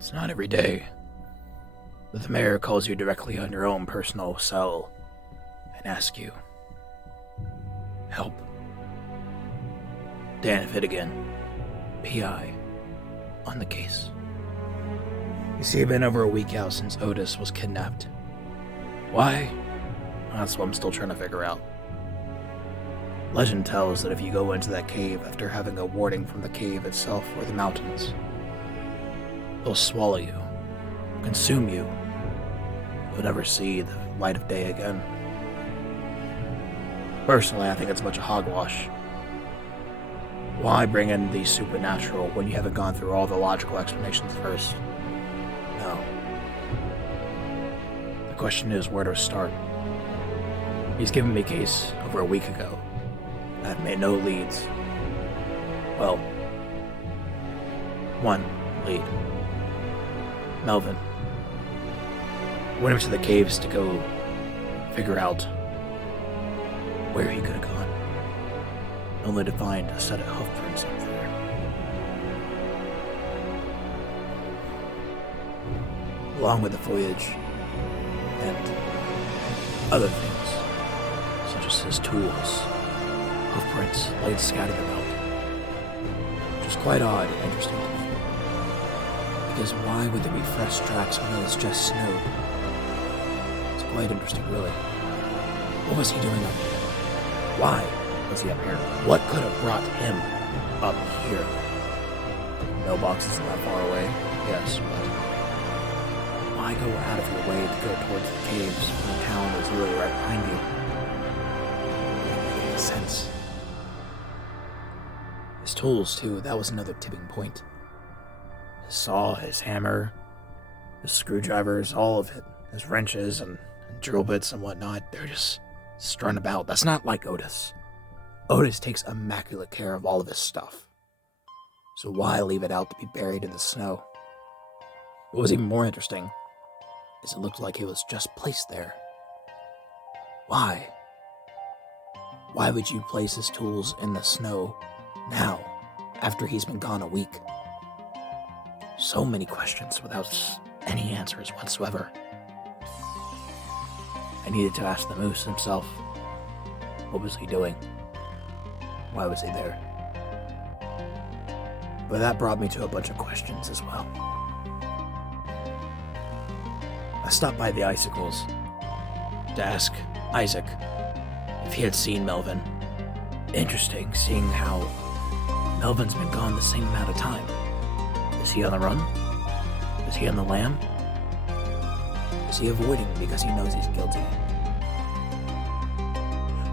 It's not every day that the mayor calls you directly on your own personal cell and asks you help. Dan Finnigan, PI, on the case. You see, it's been over a week out since Otis was kidnapped. Why? That's what I'm still trying to figure out. Legend tells that if you go into that cave after having a warning from the cave itself or the mountains, they'll swallow you, consume you. You'll never see the light of day again. Personally, I think it's a bunch of hogwash. Why bring in the supernatural when you haven't gone through all the logical explanations first? No. The question is where to start. He's given me a case over a week ago. I've made no leads. Well, one lead. Melvin. Went up to the caves to go figure out where he could have gone, only to find a set of hoofprints up there. Along with the foliage and other things, such as his tools, hoofprints laid scattered about, which is quite odd and interesting to me. Because why would there be fresh tracks when it was just snowed? It's quite interesting, really. What was he doing up here? Why was he up here? What could have brought him up here? Mailbox isn't that far away, yes, but why go out of your way to go towards the caves when the town is really right behind you? It doesn't make any sense. His tools, too, that was another tipping point. His saw, his hammer, his screwdrivers, all of it. His wrenches and drill bits and whatnot, they're just strung about. That's not like Otis. Otis takes immaculate care of all of his stuff. So why leave it out to be buried in the snow? What was even more interesting is it looked like it was just placed there. Why? Why would you place his tools in the snow now, after he's been gone a week? So many questions without any answers whatsoever. I needed to ask the moose himself. What was he doing? Why was he there? But that brought me to a bunch of questions as well. I stopped by the icicles to ask Isaac if he had seen Melvin. Interesting, seeing how Melvin's been gone the same amount of time. Is he on the run? Is he on the lam? Is he avoiding because he knows he's guilty?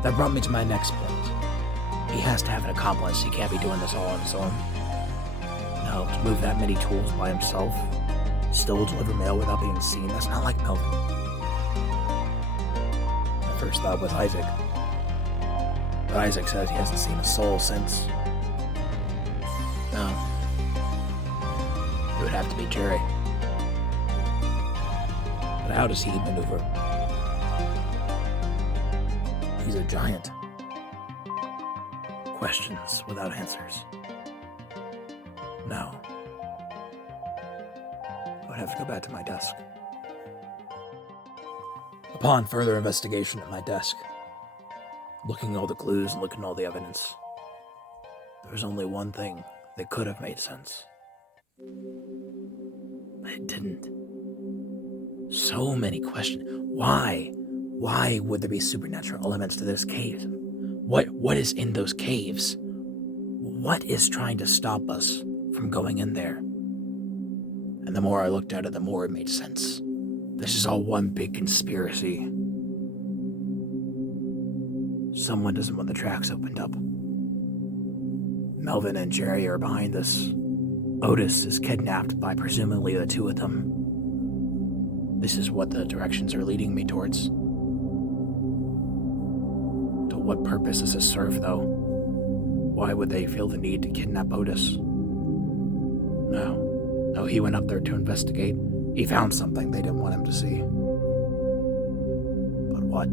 That brought me to my next point. He has to have an accomplice. He can't be doing this all on his own. No, to move that many tools by himself, still deliver mail without being seen, that's not like Melvin. My first thought was Isaac. But Isaac says he hasn't seen a soul since. No. It would have to be Jerry. But how does he maneuver? He's a giant. Questions without answers. No. I would have to go back to my desk. Upon further investigation at my desk, looking at all the clues and looking at all the evidence, there was only one thing that could have made sense. But it didn't. So many questions. Why? Why would there be supernatural elements to this cave? What is in those caves? What is trying to stop us from going in there? And the more I looked at it, the more it made sense. This is all one big conspiracy. Someone doesn't want the tracks opened up. Melvin and Jerry are behind this. Otis is kidnapped by presumably the two of them. This is what the directions are leading me towards. To what purpose does this serve, though? Why would they feel the need to kidnap Otis? No, he went up there to investigate. He found something they didn't want him to see. But what?